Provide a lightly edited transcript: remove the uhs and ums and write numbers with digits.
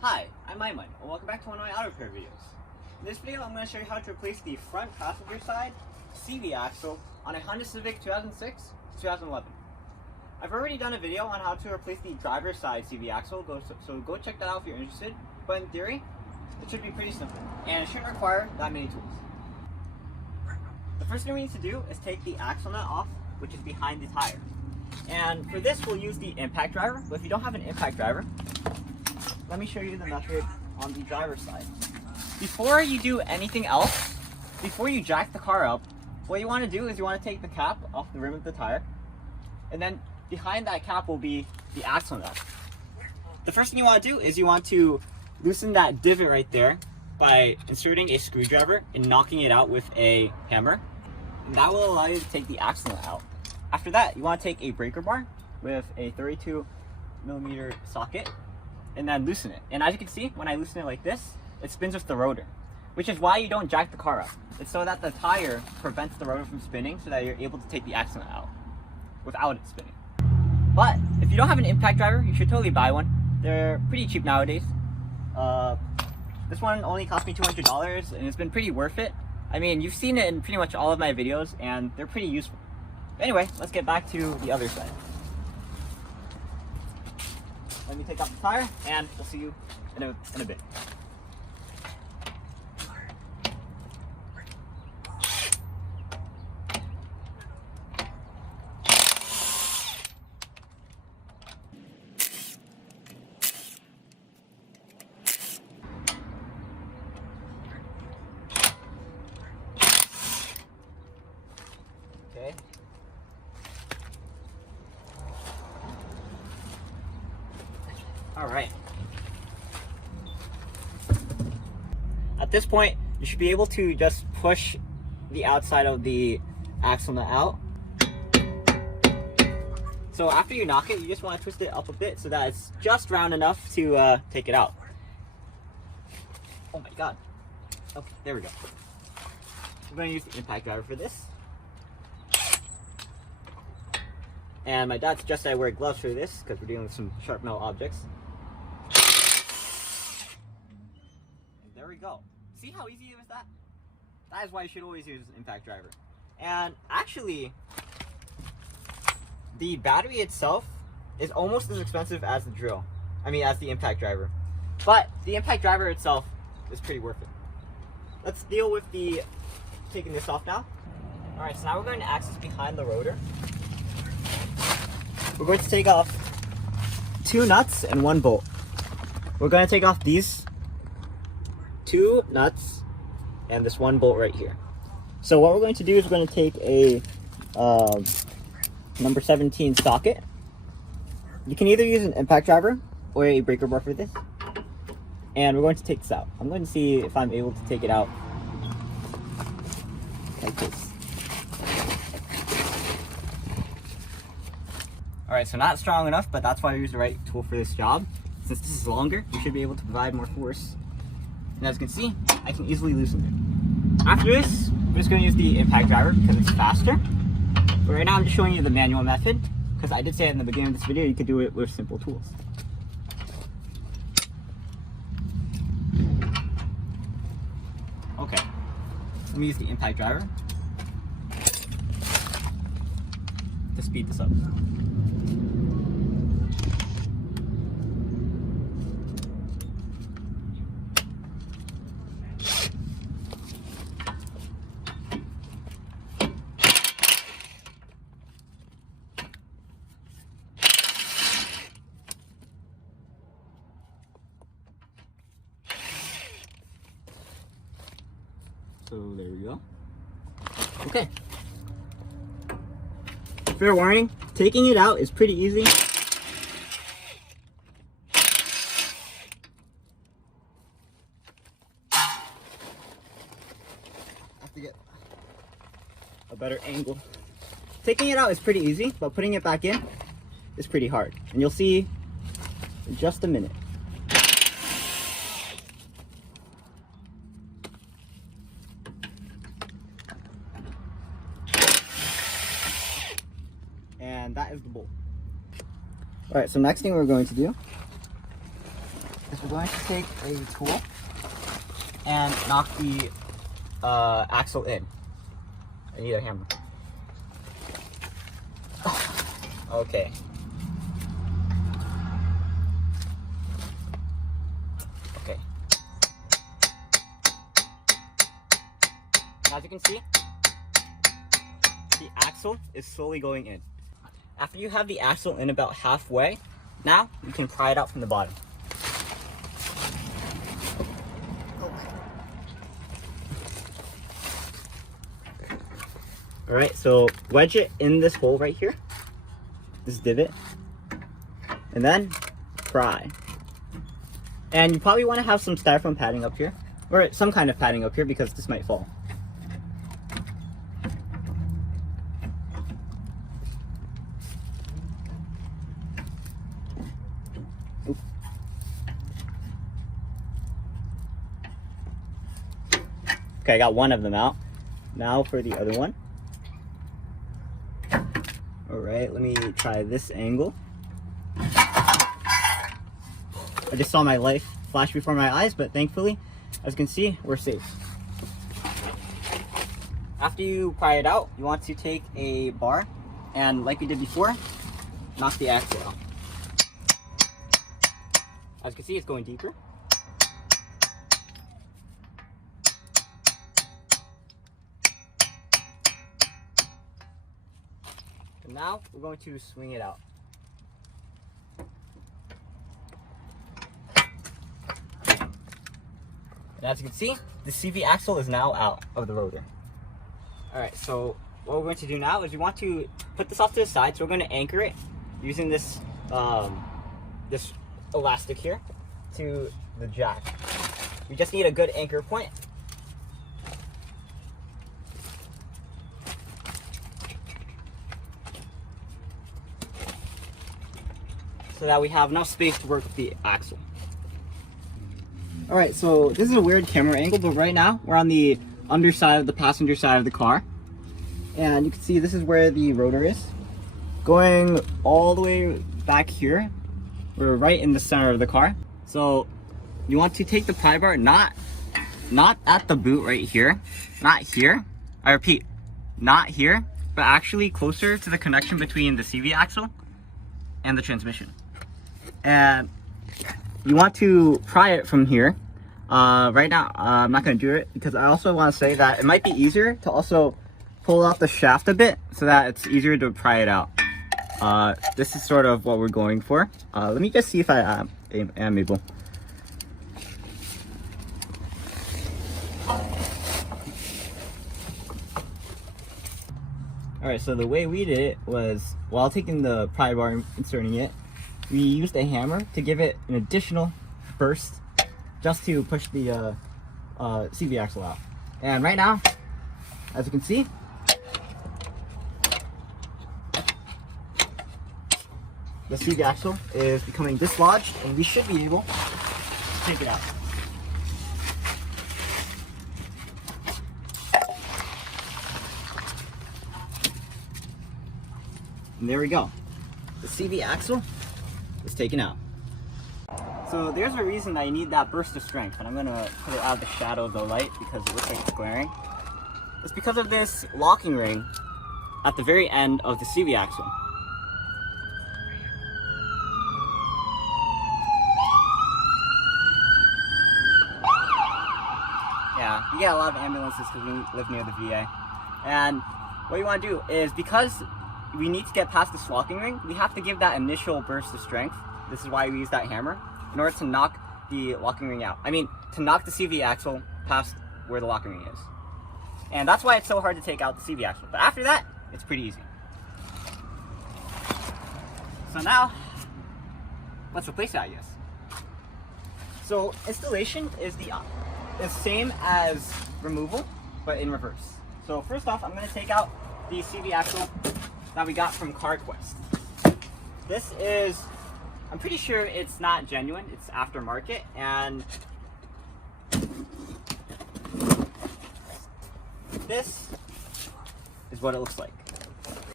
Hi, I'm Aiman, and welcome back to one of my auto repair videos. In this video, I'm going to show you how to replace the front passenger side CV axle on a Honda Civic 2006 to 2011. I've already done a video on how to replace the driver's side CV axle, so go check that out if you're interested. But in theory, it should be pretty simple, and it shouldn't require that many tools. The first thing we need to do is take the axle nut off, which is behind the tire. And for this, we'll use the impact driver, but if you don't have an impact driver, let me show you the method on the driver's side. Before you do anything else, before you jack the car up, what you want to do is you want to take the cap off the rim of the tire, and then behind that cap will be the axle nut. The first thing you want to do is you want to loosen that divot right there by inserting a screwdriver and knocking it out with a hammer. And that will allow you to take the axle nut out. After that, you want to take a breaker bar with a 32mm socket and then loosen it. And as you can see, when I loosen it like this, it spins with the rotor, which is why you don't jack the car up. It's so that the tire prevents the rotor from spinning so that you're able to take the axle nut out without it spinning. But if you don't have an impact driver, you should totally buy one. They're pretty cheap nowadays. This one only cost me $200 and it's been pretty worth it. I mean, you've seen it in pretty much all of my videos and they're pretty useful. Anyway, let's get back to the other side. Let me take off the tire and we'll see you in a bit. Okay. All right. At this point, you should be able to just push the outside of the axle nut out. So after you knock it, you just want to twist it up a bit so that it's just round enough to take it out. Oh my God. Okay, there we go. I'm going to use the impact driver for this. And my dad suggested I wear gloves for this because we're dealing with some sharp metal objects. And there we go. See how easy it was that? That is why you should always use an impact driver. And actually, the battery itself is almost as expensive as the drill. I mean, as the impact driver. But the impact driver itself is pretty worth it. Let's deal with taking this off now. All right, so now we're going to access behind the rotor. We're going to take off 2 nuts and 1 bolt. We're going to take off these 2 nuts and this 1 bolt right here. So what we're going to do is we're going to take a number 17 socket. You can either use an impact driver or a breaker bar for this. And we're going to take this out. I'm going to see if I'm able to take it out like this. Alright, so not strong enough, but that's why I use the right tool for this job. Since this is longer, you should be able to provide more force. And as you can see, I can easily loosen it. After this, I'm just going to use the impact driver because it's faster. But right now I'm just showing you the manual method, because I did say in the beginning of this video you could do it with simple tools. Okay, let me use the impact driver to speed this up. So there we go. Okay. Fair warning, taking it out is pretty easy. I have to get a better angle. Taking it out is pretty easy, but putting it back in is pretty hard. And you'll see in just a minute. And that is the bolt. Alright, so next thing we're going to do is we're going to take a tool and knock the axle in. I need a hammer. Okay. Okay. As you can see, the axle is slowly going in. After you have the axle in about halfway, now you can pry it out from the bottom. Alright, so wedge it in this hole right here, this divot, and then pry. And you probably want to have some styrofoam padding up here, or some kind of padding up here because this might fall. Okay, I got one of them out. Now for the other one. Alright, let me try this angle. I just saw my life flash before my eyes, but thankfully, as you can see, we're safe. After you pry it out, you want to take a bar and, like we did before, knock the axle out. As you can see, it's going deeper. And now we're going to swing it out. And as you can see, the CV axle is now out of the rotor. Alright, so what we're going to do now is we want to put this off to the side. So we're going to anchor it using this this elastic here to the jack. We just need a good anchor point. So that we have enough space to work with the axle. Alright, so this is a weird camera angle, but right now we're on the underside of the passenger side of the car. And you can see this is where the rotor is. Going all the way back here, we're right in the center of the car. So you want to take the pry bar, not at the boot right here, not here. I repeat, not here, but actually closer to the connection between the CV axle and the transmission. And you want to pry it from here. Right now, I'm not going to do it because I also want to say that it might be easier to also pull out the shaft a bit so that it's easier to pry it out. This is sort of what we're going for. Let me just see if I am able. Alright, so the way we did it was, while taking the pry bar and inserting it, we used a hammer to give it an additional burst just to push the CV axle out. And right now, as you can see, the CV axle is becoming dislodged and we should be able to take it out. And there we go. The CV axle is taken out. So there's a reason that you need that burst of strength, and I'm going to put it out of the shadow of the light because it looks like it's glaring. It's because of this locking ring at the very end of the CV axle. Yeah, you get a lot of ambulances because we live near the VA. And what you want to do is, because we need to get past this locking ring, we have to give that initial burst of strength. This is why we use that hammer, in order to knock the locking ring out. I mean, to knock the CV axle past where the locking ring is. And that's why it's so hard to take out the CV axle. But after that, it's pretty easy. So now, let's replace it, I guess. So installation is the same as removal, but in reverse. So first off, I'm going to take out the CV axle that we got from CarQuest. This is, I'm pretty sure it's not genuine, it's aftermarket, and this is what it looks like.